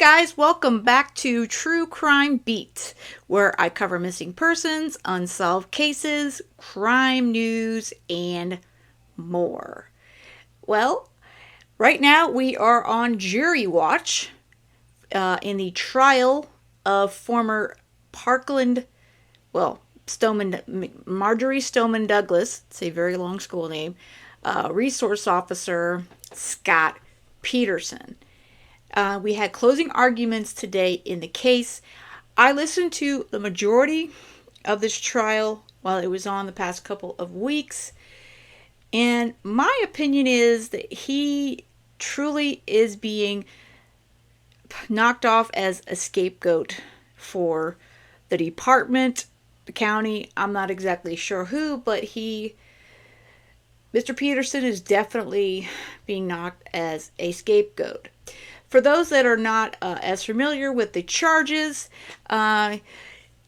guys, welcome back to True Crime Beat, where I cover missing persons, unsolved cases, crime news, and more. Well, right now we are on jury watch in the trial of former Parkland, Marjorie Stoneman Douglas, it's a very long school name, resource officer Scott Peterson. We had closing arguments today in the case. I listened to the majority of this trial while it was on the past couple of weeks. And my opinion is that he truly is being knocked off as a scapegoat for the department, the county. I'm not exactly sure who, but Mr. Peterson is definitely being knocked as a scapegoat. For those that are not as familiar with the charges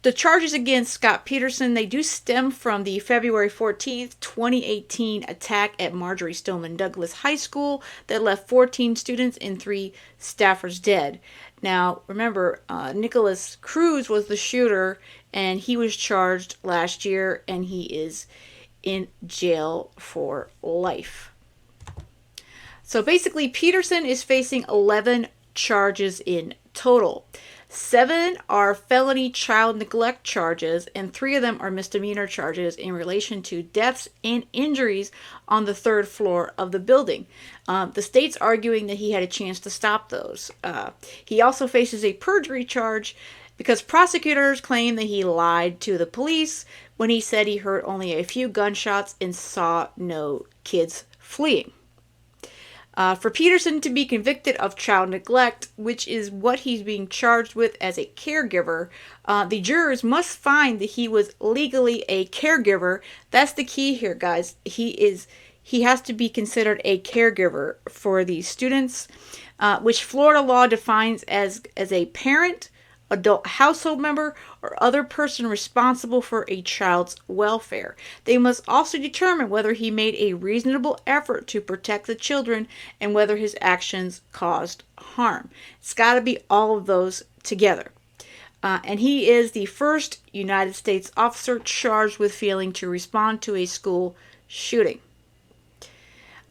against Scott Peterson, they do stem from the February 14th, 2018 attack at Marjorie Stoneman Douglas High School that left 14 students and 3 staffers dead. Now, remember, Nicholas Cruz was the shooter, and he was charged last year, and he is in jail for life. So basically, Peterson is facing 11 charges in total. 7 are felony child neglect charges, and 3 of them are misdemeanor charges in relation to deaths and injuries on the 3rd floor of the building. The state's arguing that he had a chance to stop those. He also faces a perjury charge because prosecutors claim that he lied to the police when he said he heard only a few gunshots and saw no kids fleeing. For Peterson to be convicted of child neglect, which is what he's being charged with as a caregiver, the jurors must find that he was legally a caregiver. That's the key here, guys. He has to be considered a caregiver for these students, which Florida law defines as a parent, adult household member, or other person responsible for a child's welfare. They must also determine whether he made a reasonable effort to protect the children and whether his actions caused harm. It's got to be all of those together. And he is the first United States officer charged with failing to respond to a school shooting.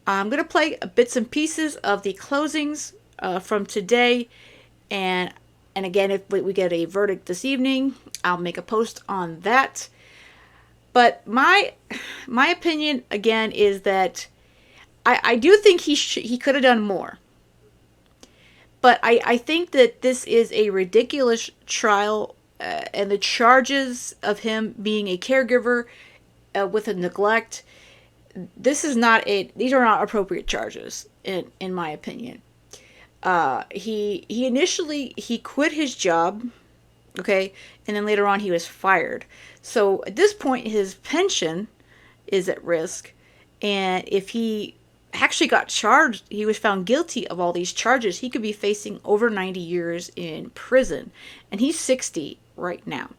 I'm going to play bits and pieces of the closings from today, and again, if we get a verdict this evening, I'll make a post on that. But my opinion, again, is that I do think he could have done more. But I think that this is a ridiculous trial, and the charges of him being a caregiver with a neglect, these are not appropriate charges, in my opinion. He initially quit his job, okay, and then later on he was fired. So at this point his pension is at risk, and if he actually got charged, he was found guilty of all these charges, he could be facing over 90 years in prison, and he's 60 right now.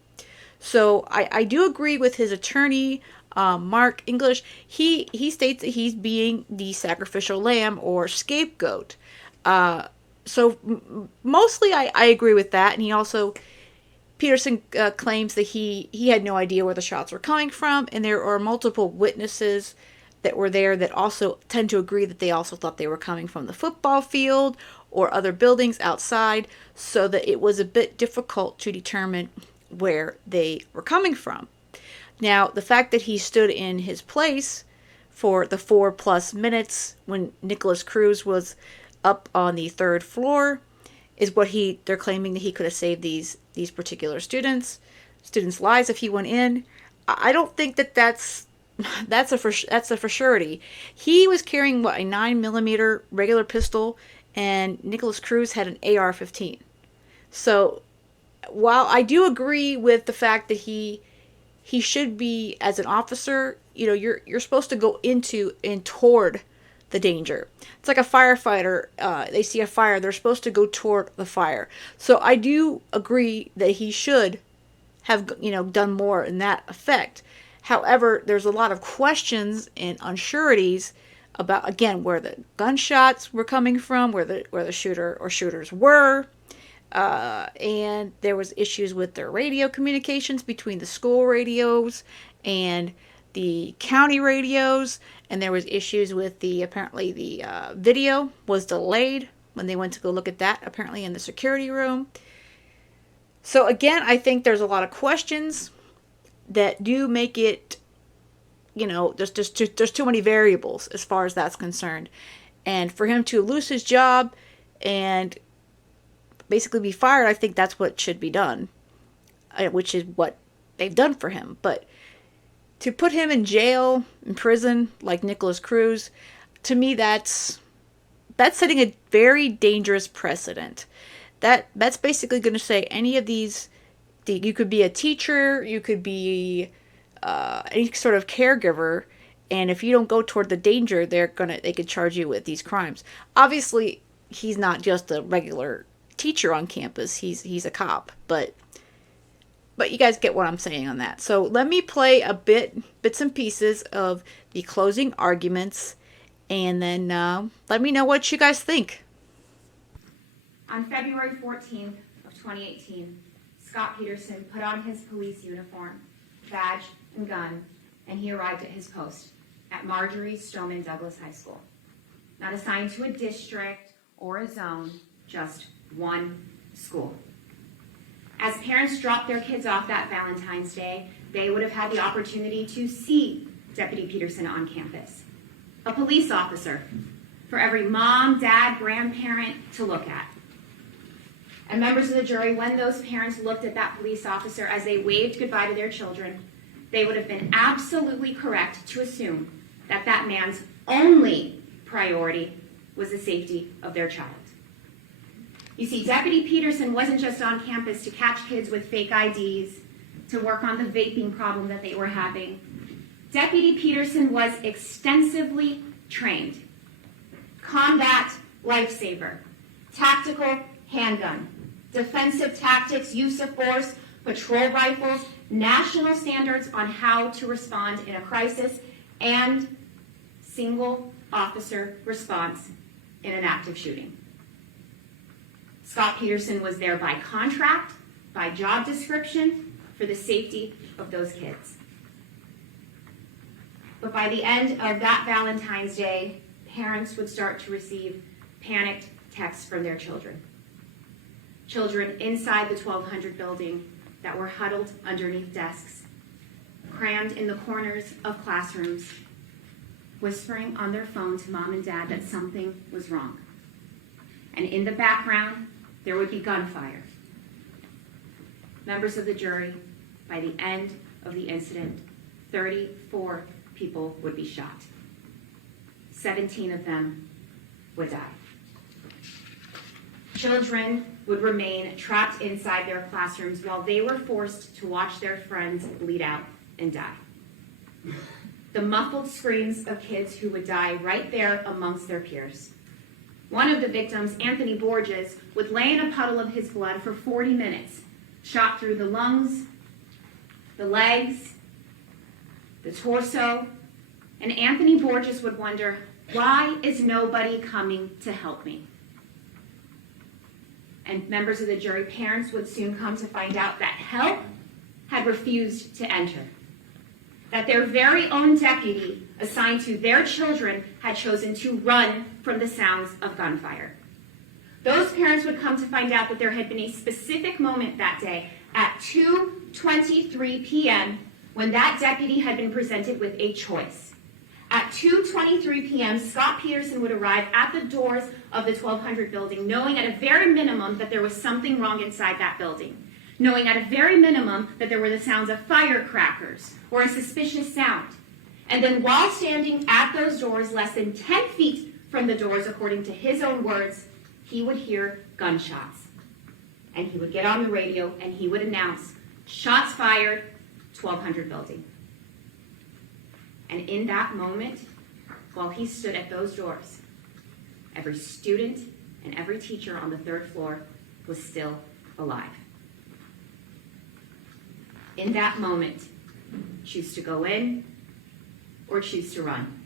So I do agree with his attorney, Mark English. He states that he's being the sacrificial lamb or scapegoat. So mostly I agree with that. And Peterson claims that he had no idea where the shots were coming from. And there are multiple witnesses that were there that also tend to agree that they also thought they were coming from the football field or other buildings outside. So that it was a bit difficult to determine where they were coming from. Now, the fact that he stood in his place for the 4+ minutes when Nicholas Cruz was up on the 3rd floor is what they're claiming that he could have saved these particular students' lives if he went in. I don't think that's a for surety. He was carrying a 9mm regular pistol, and Nicholas Cruz had an AR-15. So while I do agree with the fact that he should be, as an officer, you're supposed to go into and toward the danger. It's like a firefighter. They see a fire, they're supposed to go toward the fire. So I do agree that he should have done more in that effect. However, there's a lot of questions and unsureties about, again, where the gunshots were coming from, where the shooter or shooters were. And there was issues with their radio communications between the school radios and the county radios, and there was issues with apparently the video was delayed when they went to go look at that, apparently in the security room. So again, I think there's a lot of questions that do make it, there's too many variables as far as that's concerned. And for him to lose his job and basically be fired, I think that's what should be done, which is what they've done for him. But to put him in jail, in prison, like Nicholas Cruz, to me, that's setting a very dangerous precedent. That's basically going to say any of these, you could be a teacher, you could be any sort of caregiver, and if you don't go toward the danger, they could charge you with these crimes. Obviously, he's not just a regular teacher on campus; he's a cop. But you guys get what I'm saying on that. So let me play bits and pieces of the closing arguments, and then let me know what you guys think. On February 14th of 2018, Scott Peterson put on his police uniform, badge, and gun, and he arrived at his post at Marjorie Stoneman Douglas High School. Not assigned to a district or a zone, just one school. As parents dropped their kids off that Valentine's Day, they would have had the opportunity to see Deputy Peterson on campus. A police officer for every mom, dad, grandparent to look at. And members of the jury, when those parents looked at that police officer as they waved goodbye to their children, they would have been absolutely correct to assume that that man's only priority was the safety of their child. You see, Deputy Peterson wasn't just on campus to catch kids with fake IDs, to work on the vaping problem that they were having. Deputy Peterson was extensively trained. Combat lifesaver, tactical handgun, defensive tactics, use of force, patrol rifles, national standards on how to respond in a crisis, and single officer response in an active shooting. Scott Peterson was there by contract, by job description, for the safety of those kids. But by the end of that Valentine's Day, parents would start to receive panicked texts from their children. Children inside the 1200 building that were huddled underneath desks, crammed in the corners of classrooms, whispering on their phone to mom and dad that something was wrong. And in the background, there would be gunfire. Members of the jury, by the end of the incident, 34 people would be shot. 17 of them would die. Children would remain trapped inside their classrooms while they were forced to watch their friends bleed out and die. The muffled screams of kids who would die right there amongst their peers. One of the victims, Anthony Borges, would lay in a puddle of his blood for 40 minutes, shot through the lungs, the legs, the torso, and Anthony Borges would wonder, why is nobody coming to help me? And members of the jury, parents would soon come to find out that help had refused to enter. That their very own deputy assigned to their children had chosen to run from the sounds of gunfire. Those parents would come to find out that there had been a specific moment that day at 2:23 p.m. when that deputy had been presented with a choice. At 2:23 p.m., Scott Peterson would arrive at the doors of the 1200 building, knowing at a very minimum that there was something wrong inside that building, knowing at a very minimum that there were the sounds of firecrackers or a suspicious sound. And then while standing at those doors, less than 10 feet from the doors, according to his own words, he would hear gunshots. And he would get on the radio and he would announce, shots fired, 1200 building. And in that moment, while he stood at those doors, every student and every teacher on the third floor was still alive. In that moment, choose to go in or choose to run.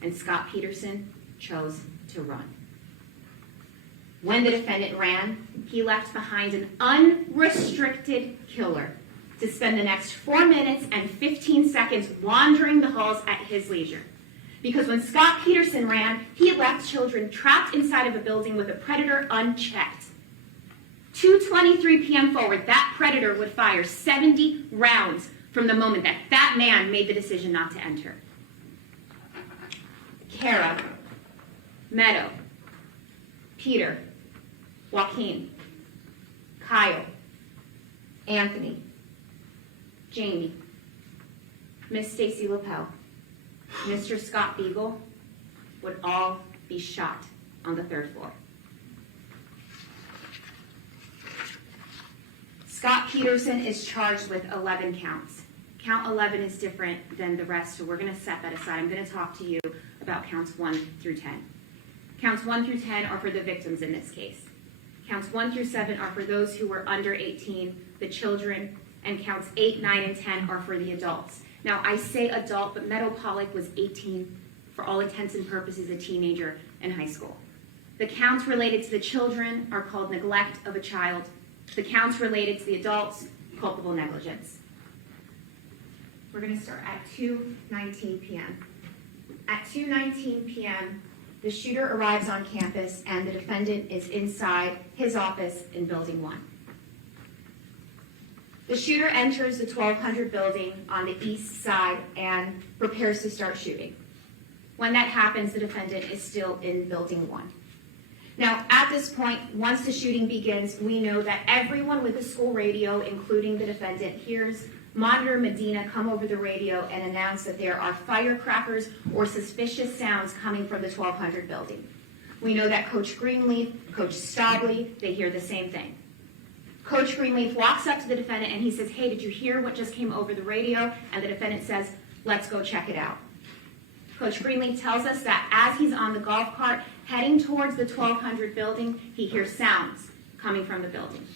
And Scott Peterson chose to run. When the defendant ran, he left behind an unrestricted killer to spend the next 4 minutes and 15 seconds wandering the halls at his leisure. Because when Scott Peterson ran, he left children trapped inside of a building with a predator unchecked. 2:23 p.m. forward, that predator would fire 70 rounds from the moment that that man made the decision not to enter. Kara, Meadow, Peter, Joaquin, Kyle, Anthony, Jamie, Miss Stacy Lapel, Mr. Scott Beagle would all be shot on the 3rd floor. Scott Peterson is charged with 11 counts. Count 11 is different than the rest, so we're going to set that aside. I'm going to talk to you about counts 1 through 10. Counts 1 through 10 are for the victims in this case. Counts 1 through 7 are for those who were under 18, the children, and counts 8, 9, and 10 are for the adults. Now, I say adult, but Meadow Pollock was 18, for all intents and purposes, a teenager in high school. The counts related to the children are called neglect of a child. The counts related to the adults, culpable negligence. We're going to start at 2:19 p.m. At 2:19 p.m., the shooter arrives on campus and the defendant is inside his office in Building 1. The shooter enters the 1200 building on the east side and prepares to start shooting. When that happens, the defendant is still in Building 1. Now, at this point, once the shooting begins, we know that everyone with the school radio, including the defendant, hears Monitor Medina come over the radio and announce that there are firecrackers or suspicious sounds coming from the 1200 building. We know that Coach Greenleaf, Coach Stobley, they hear the same thing. Coach Greenleaf walks up to the defendant and he says, "Hey, did you hear what just came over the radio?" And the defendant says, "Let's go check it out." Coach Greenleaf tells us that as he's on the golf cart heading towards the 1200 building, he hears sounds coming from the building.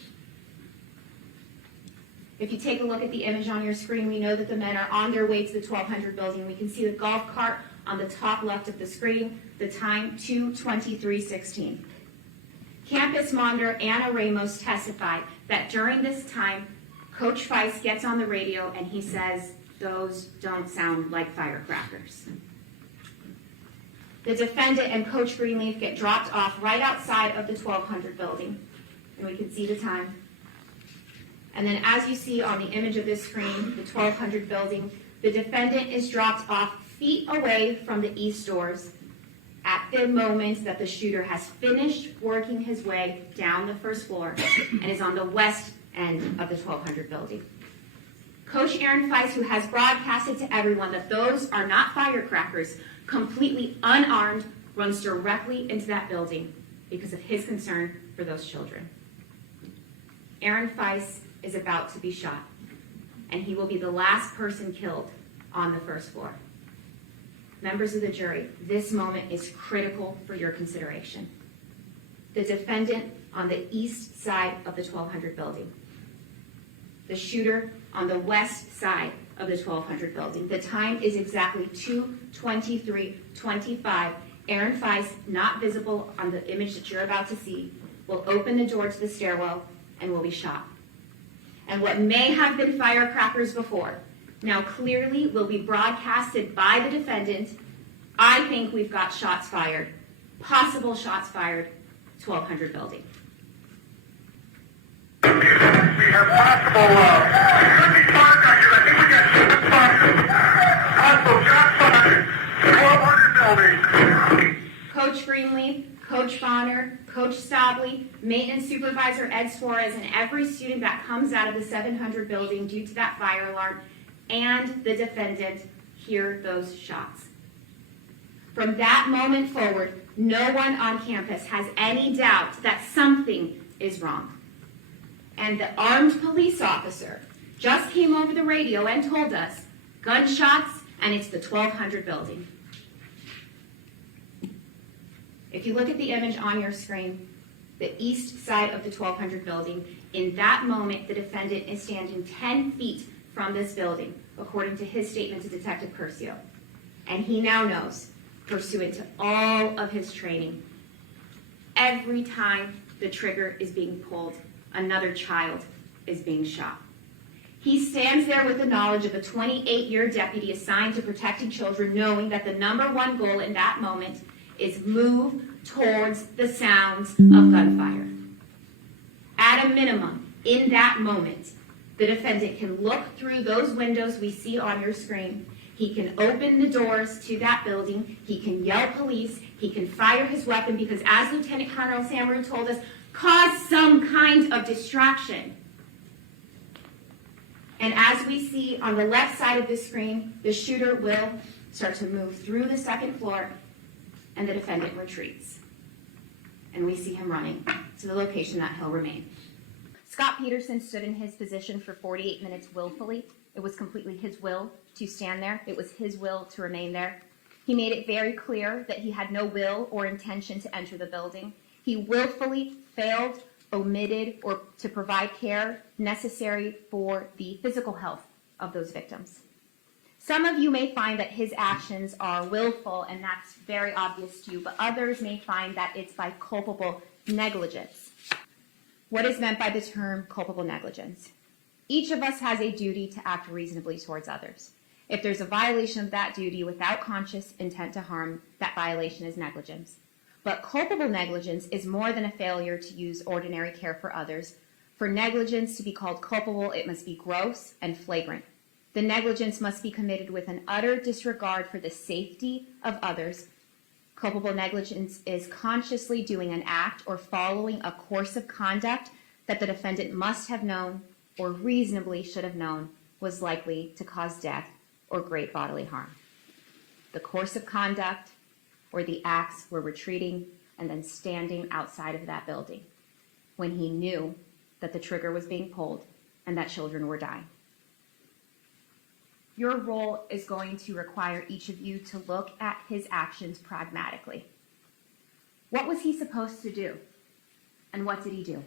If you take a look at the image on your screen, we know that the men are on their way to the 1200 building. We can see the golf cart on the top left of the screen, the time 2:23:16. Campus monitor Anna Ramos testified that during this time, Coach Feist gets on the radio and he says, "Those don't sound like firecrackers." The defendant and Coach Greenleaf get dropped off right outside of the 1200 building, and we can see the time. And then as you see on the image of this screen, the 1200 building, the defendant is dropped off feet away from the east doors at the moment that the shooter has finished working his way down the first floor and is on the west end of the 1200 building. Coach Aaron Feist, who has broadcasted to everyone that those are not firecrackers, completely unarmed, runs directly into that building because of his concern for those children. Aaron Feist is about to be shot, and he will be the last person killed on the first floor. Members of the jury, this moment is critical for your consideration. The defendant on the east side of the 1200 building. The shooter on the west side of the 1200 building. The time is exactly 2:23:25. Aaron Feist, not visible on the image that you're about to see, will open the door to the stairwell and will be shot. And what may have been firecrackers before, now clearly will be broadcasted by the defendant. I think we've got shots fired, possible shots fired, 1200 building. We have possible, firecrackers. I think we got 7 firecrackers. Possible shots fired, 1200 building. Coach Greenleaf, Coach Bonner, Coach Stobley, Maintenance Supervisor Ed Suarez, and every student that comes out of the 700 building due to that fire alarm, and the defendant hear those shots. From that moment forward, no one on campus has any doubt that something is wrong. And the armed police officer just came over the radio and told us, gunshots, and it's the 1200 building. If you look at the image on your screen, the east side of the 1200 building, in that moment, the defendant is standing 10 feet from this building, according to his statement to Detective Curcio. And he now knows, pursuant to all of his training, every time the trigger is being pulled, another child is being shot. He stands there with the knowledge of a 28-year deputy assigned to protecting children, knowing that the number one goal in that moment is move towards the sounds of gunfire. At a minimum, in that moment, the defendant can look through those windows we see on your screen. He can open the doors to that building. He can yell police. He can fire his weapon because, as Lieutenant Colonel Samaru told us, cause some kind of distraction. And as we see on the left side of the screen, the shooter will start to move through the second floor, and the defendant retreats. And we see him running to the location that he'll remain. Scott Peterson stood in his position for 48 minutes willfully. It was completely his will to stand there. It was his will to remain there. He made it very clear that he had no will or intention to enter the building. He willfully failed, omitted, or to provide care necessary for the physical health of those victims. Some of you may find that his actions are willful, and that's very obvious to you, but others may find that it's by culpable negligence. What is meant by the term culpable negligence? Each of us has a duty to act reasonably towards others. If there's a violation of that duty without conscious intent to harm, that violation is negligence. But culpable negligence is more than a failure to use ordinary care for others. For negligence to be called culpable, it must be gross and flagrant. The negligence must be committed with an utter disregard for the safety of others. Culpable negligence is consciously doing an act or following a course of conduct that the defendant must have known or reasonably should have known was likely to cause death or great bodily harm. The course of conduct or the acts were retreating and then standing outside of that building when he knew that the trigger was being pulled and that children were dying. Your role is going to require each of you to look at his actions pragmatically. What was he supposed to do? And what did he do?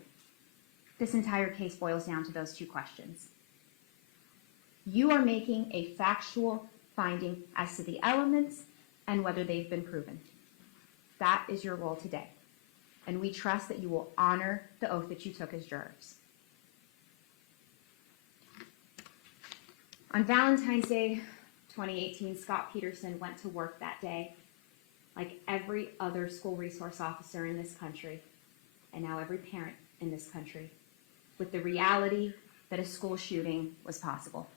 This entire case boils down to those two questions. You are making a factual finding as to the elements and whether they've been proven. That is your role today. And we trust that you will honor the oath that you took as jurors. On Valentine's Day 2018, Scott Peterson went to work that day like every other school resource officer in this country, and now every parent in this country, with the reality that a school shooting was possible.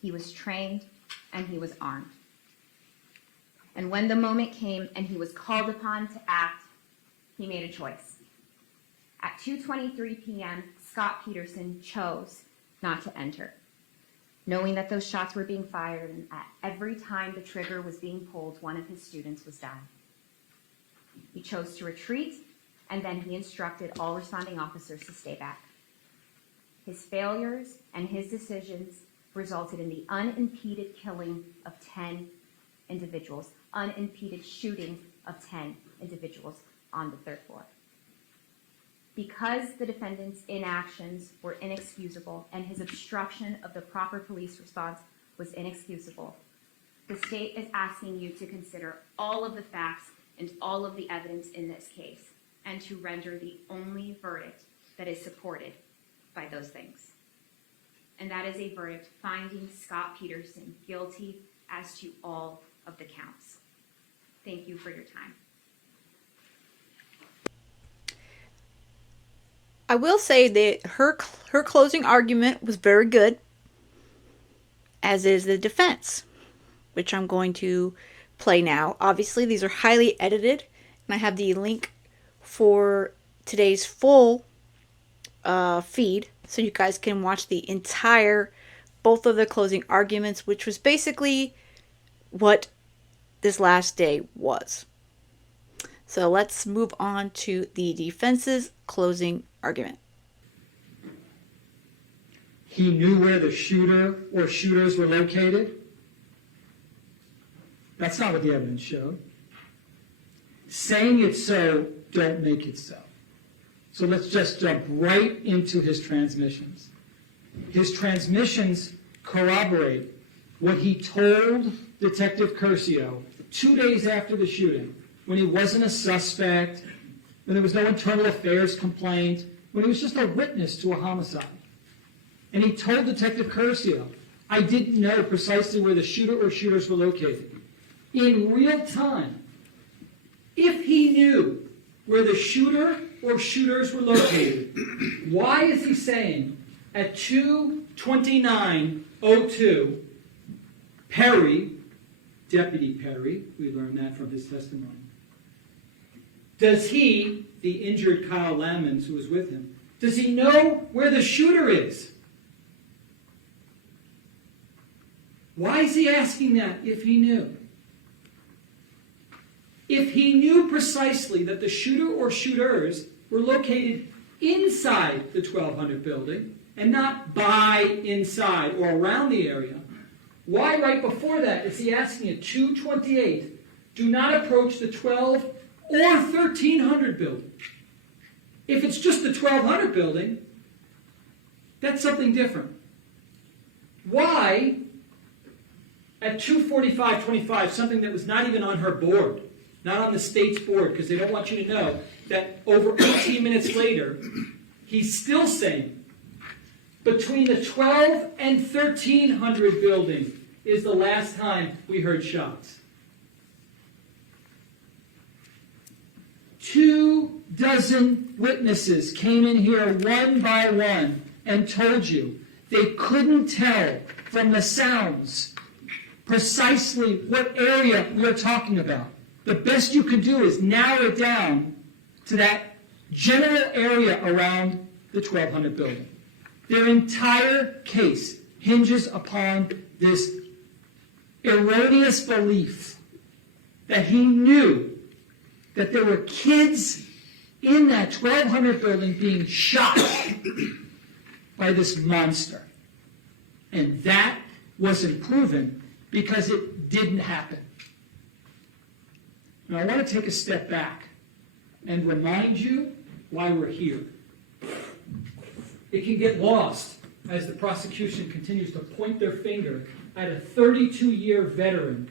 He was trained and he was armed. And when the moment came and he was called upon to act, he made a choice. At 2:23 p.m., Scott Peterson chose not to enter, knowing that those shots were being fired, and at every time the trigger was being pulled, one of his students was dying. He chose to retreat, and then he instructed all responding officers to stay back. His failures and his decisions resulted in the unimpeded killing of 10 individuals, unimpeded shooting of 10 individuals on the third floor. Because the defendant's inactions were inexcusable and his obstruction of the proper police response was inexcusable, the state is asking you to consider all of the facts and all of the evidence in this case and to render the only verdict that is supported by those things. And that is a verdict finding Scott Peterson guilty as to all of the counts. Thank you for your time. I will say that her closing argument was very good, as is the defense, which I'm going to play now. Obviously, these are highly edited, and I have the link for today's full feed, so you guys can watch the entire, both of the closing arguments, which was basically what this last day was. So let's move on to the defense's closing argument. He knew where the shooter or shooters were located. That's not what the evidence showed. Saying it's so don't make it so. So let's just jump right into his transmissions. His transmissions corroborate what he told Detective Curcio 2 days after the shooting, when he wasn't a suspect, when there was no internal affairs complaint, when he was just a witness to a homicide. And he told Detective Curcio, I didn't know precisely where the shooter or shooters were located. In real time, if he knew where the shooter or shooters were located, why is he saying at 2:29:02, Perry, Deputy Perry, we learned that from his testimony, does he, the injured Kyle Lammons who was with him, does he know where the shooter is? Why is he asking that if he knew? If he knew precisely that the shooter or shooters were located inside the 1200 building and not by, inside, or around the area, why right before that is he asking at 2:28, do not approach the 12 or 1300 building? If it's just the 1200 building, that's something different. Why, at 2:45:25, something that was not even on her board, not on the state's board, because they don't want you to know that over 18 minutes later, he's still saying, between the 12 and 1300 building is the last time we heard shots. 24 witnesses came in here one by one and told you they couldn't tell from the sounds precisely what area we are talking about. The best you can do is narrow it down to that general area around the 1200 building. Their entire case hinges upon this erroneous belief that he knew that there were kids in that 1200 building being shot by this monster. And that wasn't proven because it didn't happen. Now I want to take a step back and remind you why we're here. It can get lost as the prosecution continues to point their finger at a 32-year veteran,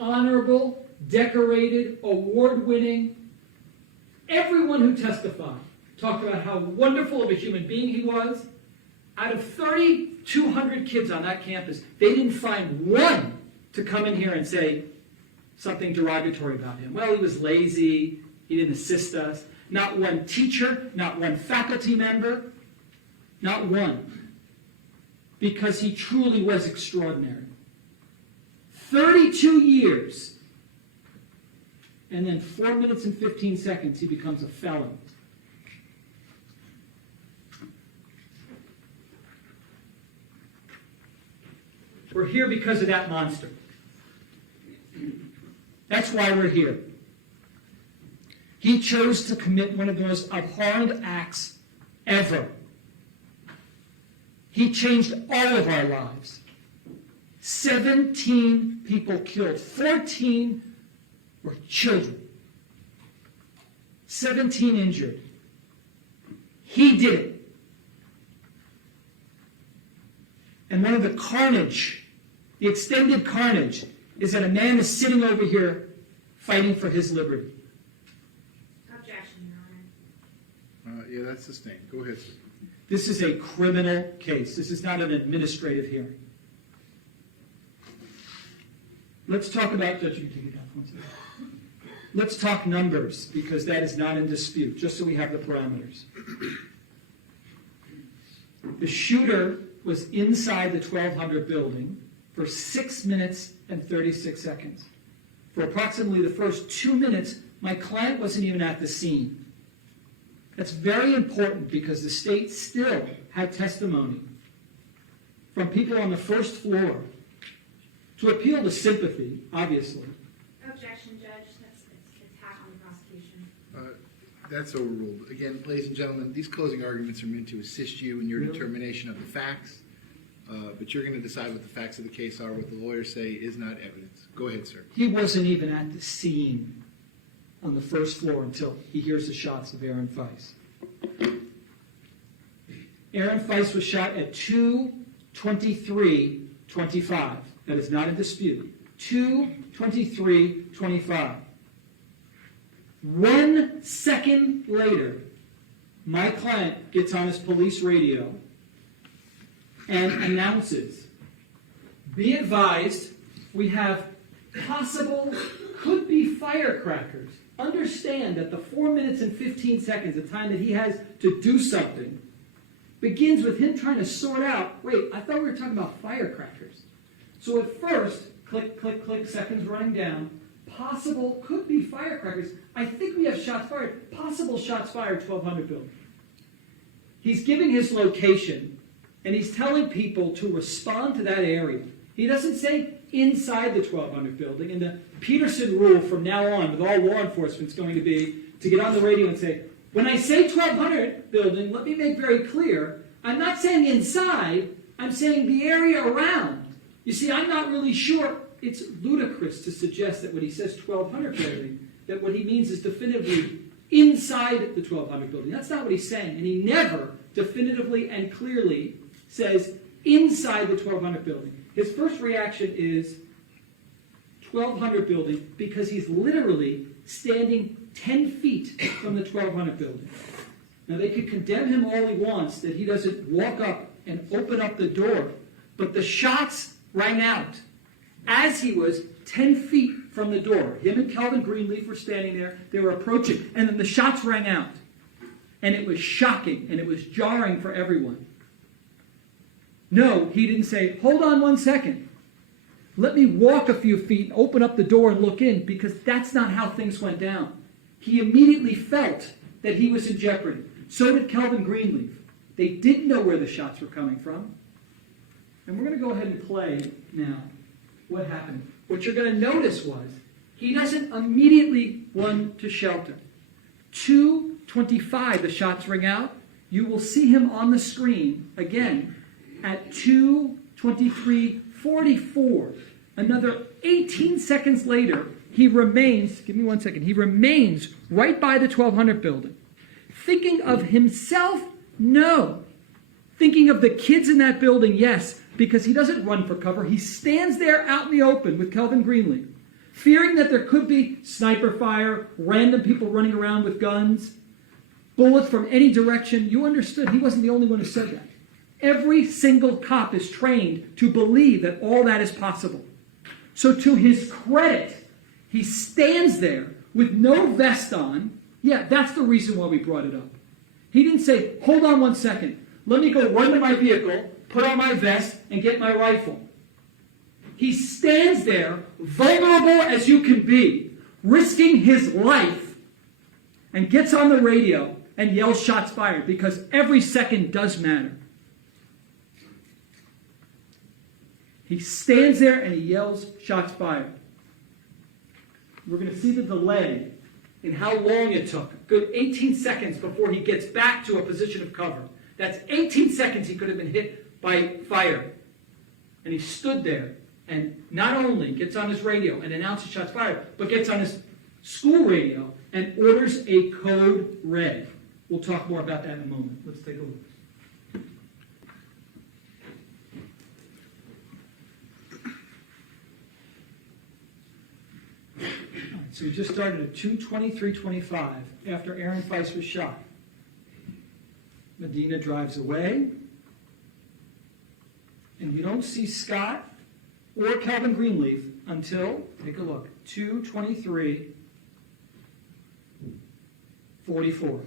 honorable, decorated, award-winning. Everyone who testified talked about how wonderful of a human being he was. Out of 3,200 kids on that campus, they didn't find one to come in here and say something derogatory about him. Well, he was lazy, he didn't assist us. Not one teacher, not one faculty member, not one. Because he truly was extraordinary. 32 years. And then 4 minutes and 15 seconds, he becomes a felon. We're here because of that monster. That's why we're here. He chose to commit one of the most abhorrent acts ever. He changed all of our lives. 17 people killed. 14 were children. 17 injured. He did it. And one of the carnage, the extended carnage, is that a man is sitting over here fighting for his liberty. Objection, Your Honor. Yeah, that's sustained. Go ahead, sir. This is a criminal case. This is not an administrative hearing. Let's talk about, Judge, you can take it down for 1 second. Let's talk numbers, because that is not in dispute, just so we have the parameters. The shooter was inside the 1200 building for 6 minutes and 36 seconds. For approximately the first 2 minutes, my client wasn't even at the scene. That's very important because the state still had testimony from people on the first floor to appeal to sympathy, obviously. Objection, Judge. That's attack on the prosecution. That's overruled. Again, ladies and gentlemen, these closing arguments are meant to assist you in your determination of the facts, but you're going to decide what the facts of the case are. What the lawyers say is not evidence. Go ahead, sir. He wasn't even at the scene on the first floor until he hears the shots of Aaron Feiss. Aaron Feiss was shot at 2:23:25. That is not in dispute. 2:23:25. 1 second later, my client gets on his police radio and announces, be advised, we have possible, could be firecrackers. Understand that the 4 minutes and 15 seconds, the time that he has to do something, begins with him trying to sort out, wait, I thought we were talking about firecrackers. So at first, click, click, click, seconds running down, possible, could be firecrackers. I think we have shots fired, possible shots fired, 1200 building. He's giving his location, and he's telling people to respond to that area. He doesn't say inside the 1200 building, and the Peterson rule from now on with all law enforcement is going to be to get on the radio and say, when I say 1200 building, let me make very clear, I'm not saying inside, I'm saying the area around. You see, I'm not really sure. It's ludicrous to suggest that when he says 1200 building, that what he means is definitively inside the 1200 building. That's not what he's saying. And he never definitively and clearly says inside the 1200 building. His first reaction is 1200 building because he's literally standing 10 feet from the 1200 building. Now they could condemn him all he wants that he doesn't walk up and open up the door, but the shots rang out as he was 10 feet from the door. Him and Calvin Greenleaf were standing there, they were approaching, and then the shots rang out. And it was shocking, and it was jarring for everyone. No, he didn't say, hold on 1 second. Let me walk a few feet and open up the door and look in, because that's not how things went down. He immediately felt that he was in jeopardy. So did Calvin Greenleaf. They didn't know where the shots were coming from. And we're going to go ahead and play now what happened. What you're going to notice was he doesn't immediately run to shelter. 2:25, the shots ring out. You will see him on the screen again at 2:23:44. Another 18 seconds later, he remains, give me 1 second, he remains right by the 1200 building. Thinking of himself? No. Thinking of the kids in that building? Yes, because he doesn't run for cover. He stands there out in the open with Calvin Greenleaf, fearing that there could be sniper fire, random people running around with guns, bullets from any direction. You understood. He wasn't the only one who said that. Every single cop is trained to believe that all that is possible. So to his credit, he stands there with no vest on. Yeah, that's the reason why we brought it up. He didn't say, hold on 1 second. Let me go run to my vehicle, put on my vest, and get my rifle. He stands there, vulnerable as you can be, risking his life, and gets on the radio and yells shots fired, because every second does matter. He stands there and he yells shots fired. We're going to see the delay in how long it took. A good 18 seconds before he gets back to a position of cover. That's 18 seconds he could have been hit by fire. And he stood there and not only gets on his radio and announces shots fired, but gets on his school radio and orders a code red. We'll talk more about that in a moment. Let's take a look. So we just started at 2:23:25 after Aaron Feist was shot. Medina drives away, and you don't see Scott or Calvin Greenleaf until, take a look, 2:23:44.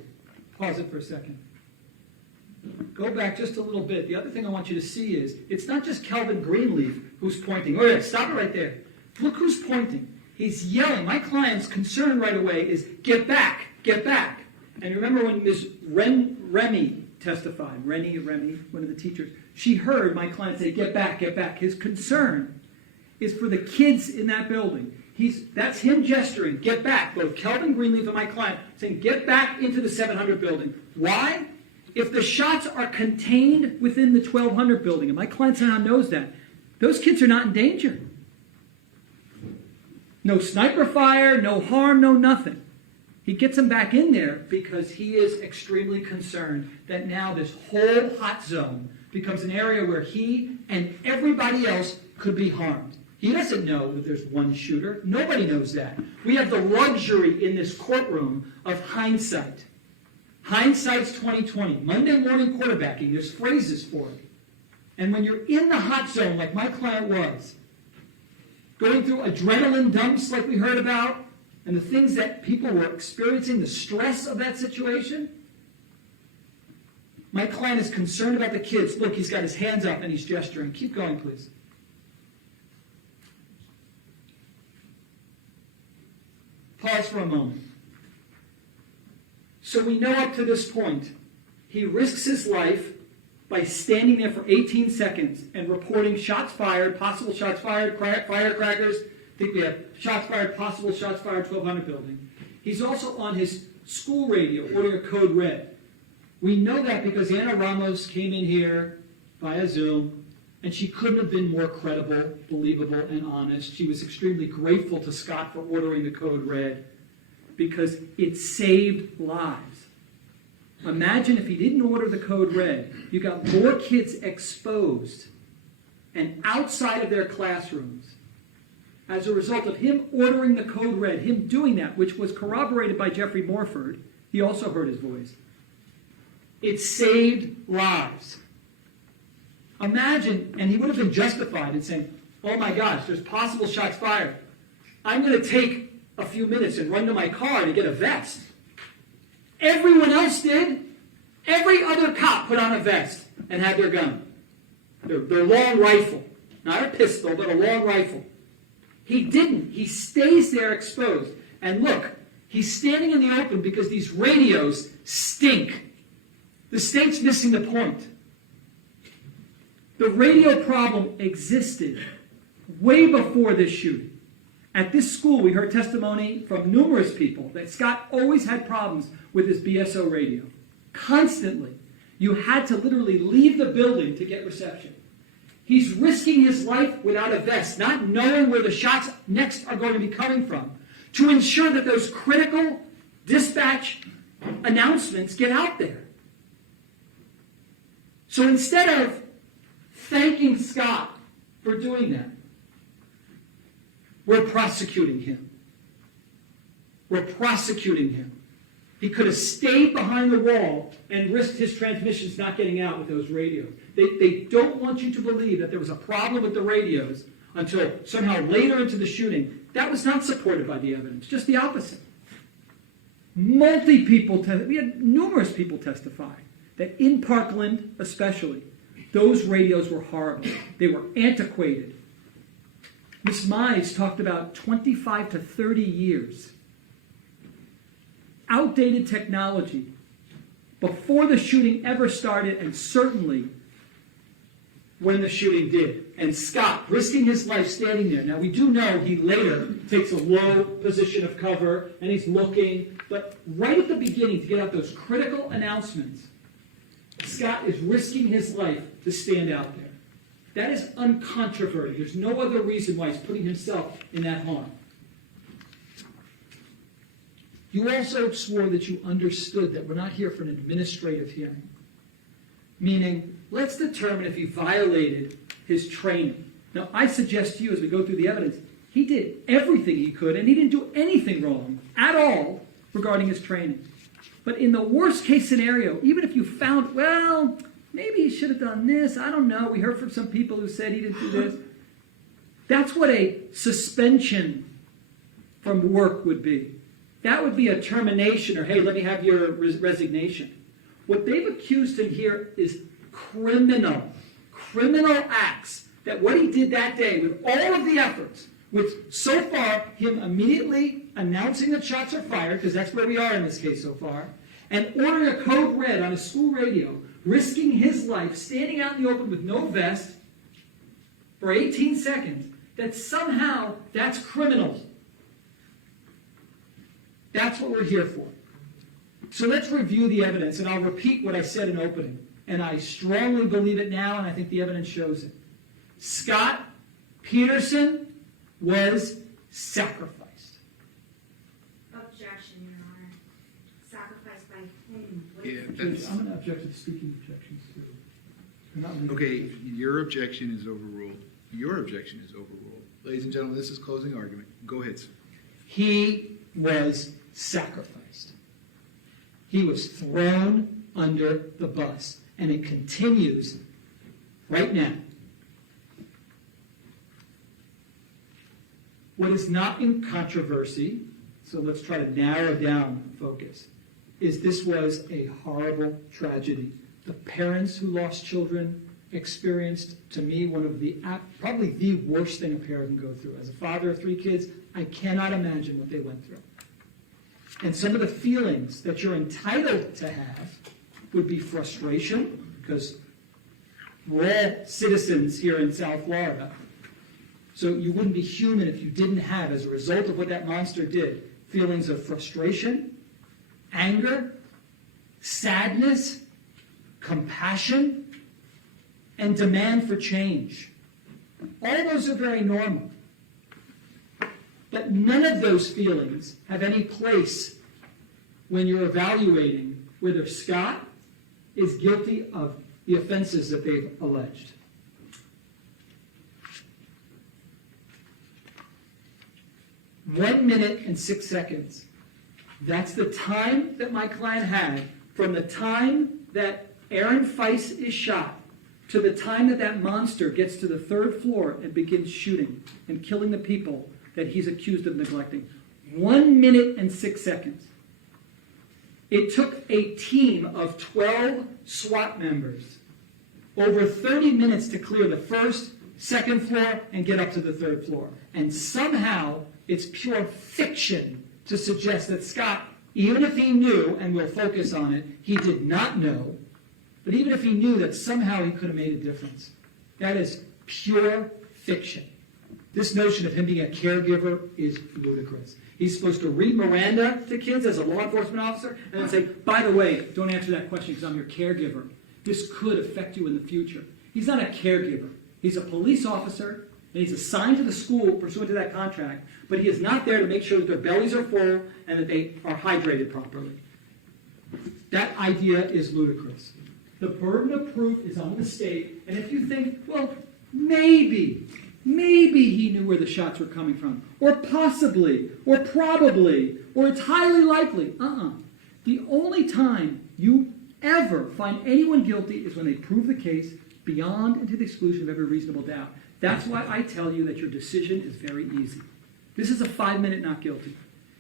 Pause it for a second. Go back just a little bit. The other thing I want you to see is, it's not just Calvin Greenleaf who's pointing. Oh yeah, stop it right there. Look who's pointing. He's yelling. My client's concern right away is, get back, get back. And remember when Ms. Remy testified, Remy, one of the teachers, she heard my client say, get back, get back. His concern is for the kids in that building. That's him gesturing, get back. Both Calvin Greenleaf and my client saying, get back into the 700 building. Why? If the shots are contained within the 1200 building, and my client now knows that, those kids are not in danger. No sniper fire, no harm, no nothing. He gets them back in there because he is extremely concerned that now this whole hot zone becomes an area where he and everybody else could be harmed. He doesn't know that there's one shooter. Nobody knows that. We have the luxury in this courtroom of hindsight. Hindsight's 20/20. Monday morning quarterbacking, there's phrases for it. And when you're in the hot zone, like my client was, going through adrenaline dumps like we heard about, and the things that people were experiencing, the stress of that situation, my client is concerned about the kids. Look, he's got his hands up and he's gesturing. Keep going, please. Pause for a moment. So we know up to this point, he risks his life by standing there for 18 seconds and reporting shots fired, possible shots fired, firecrackers. I think we have shots fired, possible shots fired, 1200 building. He's also on his school radio ordering a code red. We know that because Anna Ramos came in here via Zoom, and she couldn't have been more credible, believable, and honest. She was extremely grateful to Scott for ordering the code red because it saved lives. Imagine if he didn't order the code red, you got more kids exposed and outside of their classrooms as a result of him ordering the code red, him doing that, which was corroborated by Jeffrey Morford. He also heard his voice. It saved lives. Imagine, and he would have been justified in saying, oh my gosh, there's possible shots fired. I'm going to take a few minutes and run to my car to get a vest. Everyone else did. Every other cop put on a vest and had their gun. Their long rifle. Not a pistol, but a long rifle. He didn't. He stays there exposed. And look, he's standing in the open because these radios stink. The state's missing the point. The radio problem existed way before this shooting. At this school, we heard testimony from numerous people that Scott always had problems with his BSO radio. Constantly. You had to literally leave the building to get reception. He's risking his life without a vest, not knowing where the shots next are going to be coming from, to ensure that those critical dispatch announcements get out there. So instead of thanking Scott for doing that, we're prosecuting him. We're prosecuting him. He could have stayed behind the wall and risked his transmissions not getting out with those radios. They don't want you to believe that there was a problem with the radios until somehow later into the shooting. That was not supported by the evidence, just the opposite. We had numerous people testify that in Parkland especially, those radios were horrible. They were antiquated. Ms. Mize talked about 25 to 30 years. Outdated technology before the shooting ever started, and certainly when the shooting did. And Scott, risking his life standing there. Now, we do know he later takes a low position of cover, and he's looking. But right at the beginning, to get out those critical announcements, Scott is risking his life to stand out there. That is uncontroverted. There's no other reason why he's putting himself in that harm. You also swore that you understood that we're not here for an administrative hearing. Meaning, let's determine if he violated his training. Now, I suggest to you as we go through the evidence, he did everything he could, and he didn't do anything wrong at all regarding his training. But in the worst case scenario, even if you found, well, maybe he should have done this, I don't know, we heard from some people who said he didn't do this. That's what a suspension from work would be. That would be a termination, or hey, let me have your resignation. What they've accused him here is criminal acts. That what he did that day, with all of the efforts, with so far him immediately announcing that shots are fired, because that's where we are in this case so far, and ordering a code red on a school radio, risking his life, standing out in the open with no vest for 18 seconds, that somehow that's criminal. That's what we're here for. So let's review the evidence, and I'll repeat what I said in opening. And I strongly believe it now, and I think the evidence shows it. Scott Peterson was sacrificed. Objection, Your Honor. Sacrificed by whom? Yeah, I'm going to object to the speaking objections, too. okay, your objection is overruled. Your objection is overruled. Ladies and gentlemen, this is closing argument. Go ahead, sir. He was sacrificed. He was thrown under the bus, and it continues right now. What is not in controversy, so let's try to narrow down focus, is this was a horrible tragedy. The parents who lost children experienced, to me, one of the, probably the worst thing a parent can go through. As a father of 3 kids, I cannot imagine what they went through. And some of the feelings that you're entitled to have would be frustration, because we're all citizens here in South Florida. So you wouldn't be human if you didn't have, as a result of what that monster did, feelings of frustration, anger, sadness, compassion, and demand for change. All those are very normal. But none of those feelings have any place when you're evaluating whether Scott is guilty of the offenses that they've alleged. One minute and 6 seconds. That's the time that my client had from the time that Aaron Feist is shot to the time that that monster gets to the 3rd floor and begins shooting and killing the people that he's accused of neglecting. 1 minute and 6 seconds. It took a team of 12 SWAT members over 30 minutes to clear the 1st, 2nd floor and get up to the 3rd floor. And somehow it's pure fiction to suggest that Scott, even if he knew, and we'll focus on it, he did not know, but even if he knew, that somehow he could have made a difference. That is pure fiction. This notion of him being a caregiver is ludicrous. He's supposed to read Miranda to kids as a law enforcement officer and then say, by the way, don't answer that question because I'm your caregiver. This could affect you in the future. He's not a caregiver. He's a police officer, and he's assigned to the school pursuant to that contract, but he is not there to make sure that their bellies are full and that they are hydrated properly. That idea is ludicrous. The burden of proof is on the state, and if you think, well, maybe he knew where the shots were coming from, or possibly, or probably, or it's highly likely. The only time you ever find anyone guilty is when they prove the case beyond and to the exclusion of every reasonable doubt. That's why I tell you that your decision is very easy. This is a 5-minute not guilty.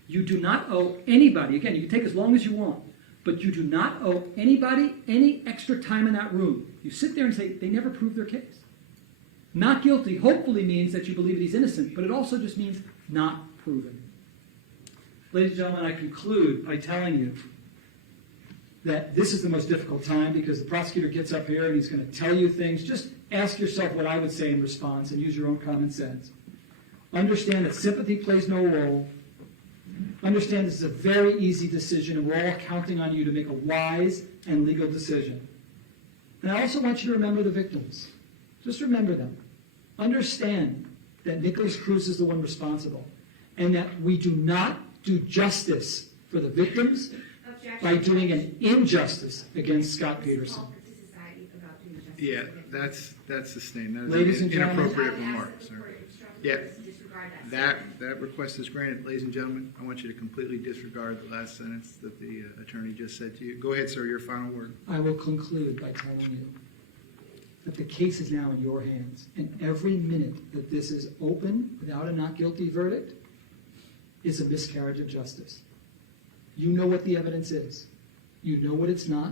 You do not owe anybody, again, you can take as long as you want, but you do not owe anybody any extra time in that room. You sit there and say, they never proved their case. Not guilty hopefully means that you believe that he's innocent, but it also just means not proven. Ladies and gentlemen, I conclude by telling you that this is the most difficult time because the prosecutor gets up here and he's going to tell you things. Just ask yourself what I would say in response and use your own common sense. Understand that sympathy plays no role. Understand this is a very easy decision and we're all counting on you to make a wise and legal decision. And I also want you to remember the victims. Just remember them. Understand that Nicholas Cruz is the one responsible and that we do not do justice for the victims by doing an injustice against Scott Peterson. Yeah, that's sustained. That is Ladies and an gentlemen. inappropriate remark, sir. Yeah, that request is granted. Ladies and gentlemen, I want you to completely disregard the last sentence that the attorney just said to you. Go ahead, sir, your final word. I will conclude by telling you that the case is now in your hands, and every minute that this is open without a not guilty verdict is a miscarriage of justice. You know what the evidence is. You know what it's not.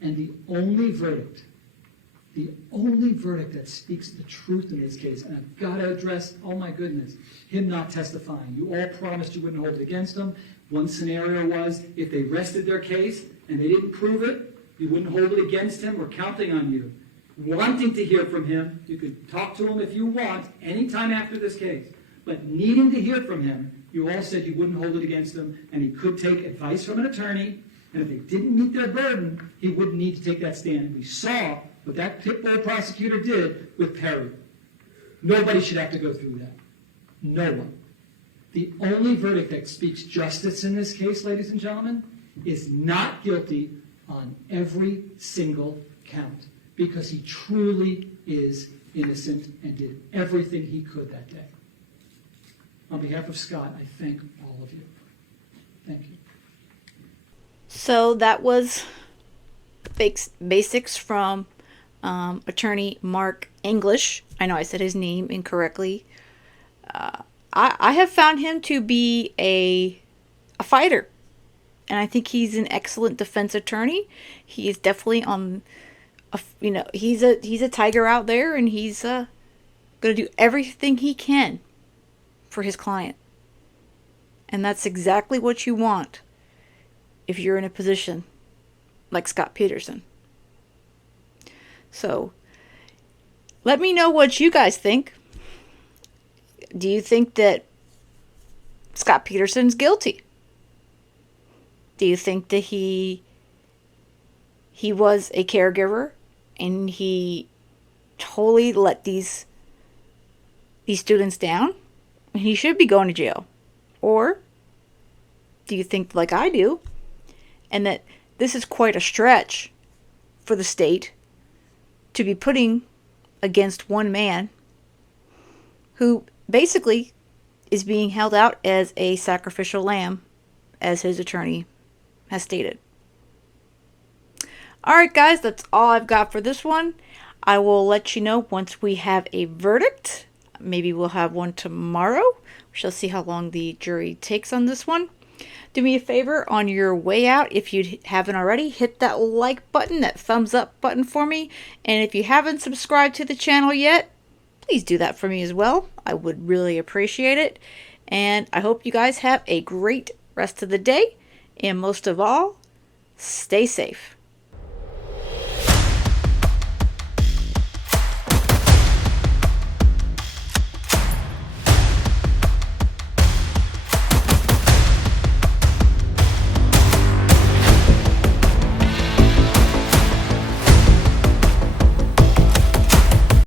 And the only verdict that speaks the truth in this case, and I've got to address, oh my goodness, him not testifying. You all promised you wouldn't hold it against him. One scenario was if they rested their case and they didn't prove it, you wouldn't hold it against him. We're counting on you. Wanting to hear from him, you could talk to him if you want, anytime after this case. But needing to hear from him, you all said you wouldn't hold it against him, and he could take advice from an attorney, and if they didn't meet their burden, he wouldn't need to take that stand. We saw what that pit bull prosecutor did with Perry. Nobody should have to go through that. No one. The only verdict that speaks justice in this case, ladies and gentlemen, is not guilty on every single count, because he truly is innocent and did everything he could that day. On behalf of Scott, I thank all of you. Thank you. So that was basics from attorney Mark English. I know I said his name incorrectly. I have found him to be a fighter, and I think he's an excellent defense attorney. He is definitely on, he's a tiger out there, and he's going to do everything he can for his client. And that's exactly what you want if you're in a position like Scott Peterson. So, let me know what you guys think. Do you think that Scott Peterson's guilty? Do you think that he was a caregiver and he totally let these students down and he should be going to jail? Or do you think like I do, and that this is quite a stretch for the state to be putting against one man who basically is being held out as a sacrificial lamb, as his attorney has stated? Alright guys, that's all I've got for this one. I will let you know once we have a verdict. Maybe we'll have one tomorrow. We shall see how long the jury takes on this one. Do me a favor on your way out, if you haven't already, hit that like button, that thumbs up button for me. And if you haven't subscribed to the channel yet, please do that for me as well. I would really appreciate it. And I hope you guys have a great rest of the day. And most of all, stay safe.